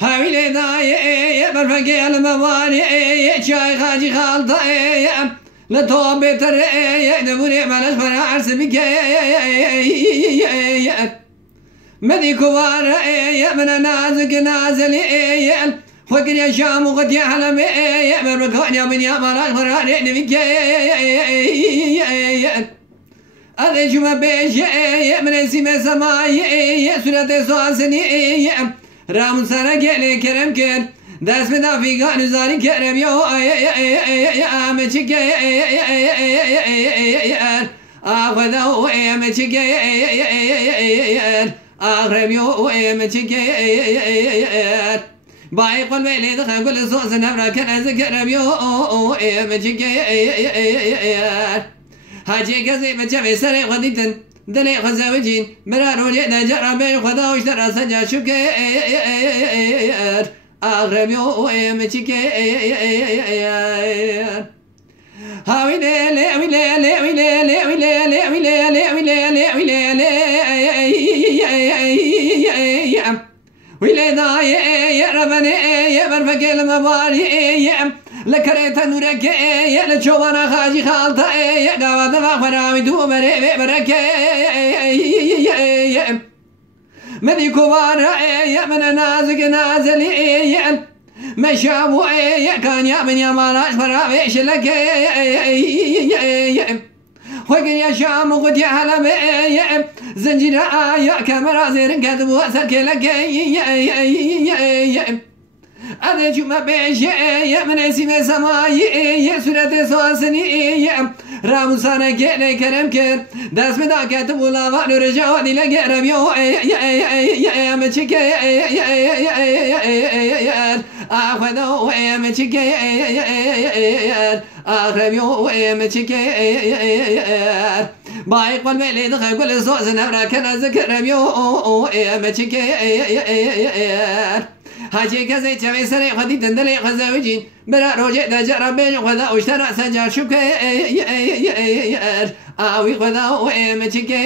هاويلي داي برفقي المواري شاي خاجي خالطة لطوب بيتر دبوري مالش فرع عرس بك مدي كوار من نازك نازلي فكر يا شام وقد يا حلم بربكان يا من يا مالش فرع بك أرجو ما بيش من سيما سماي سورة سواسني رام سنة كله كرم كر دست بدا في قان زاري كرم يو أمشيك أخذ هو أمشيك أخرب يو أمشيك باي قلبي لي دخل كل صوص نبرة كان ذكرم يو أمشيك هاجي كذي بتشوي سري غديتن دلي خزوجين مرارو جينا جربين خدا واشترى سجا شكير أغرب يو مشكير هاوي لي لي لي لي لي لي لي لي لي لي ويلي داي يا ربني يا برفق المباري لكريت نورك يا لشوانا خاجي خالطة يا قواد فراوي دوبري برك مدي كبار يا من نازك نازلي مشابو يا كان يا من يا مالاش فراوي شلك وقل يا شام وقد يا حلم زنجير يا كاميرا زيرن كذب واسرك لك أرجو ما بيش يا من اسم سماي يا سورة سواسني رام سانا كيل كرم كر داس بدا كتب ولا فانو رجعوا لي لقرب يو يا مشيك أخذوا يا مشيك أخرب يو يا مشيك باي قلبي لي دخل كل صوص نبرة كان ذكر يو يا مشيك هاجي كذي تبي سري خدي تندلي خزوجين برا روجي دجرا بين خذا واشترى سجا شكي أوي خذا ومشكي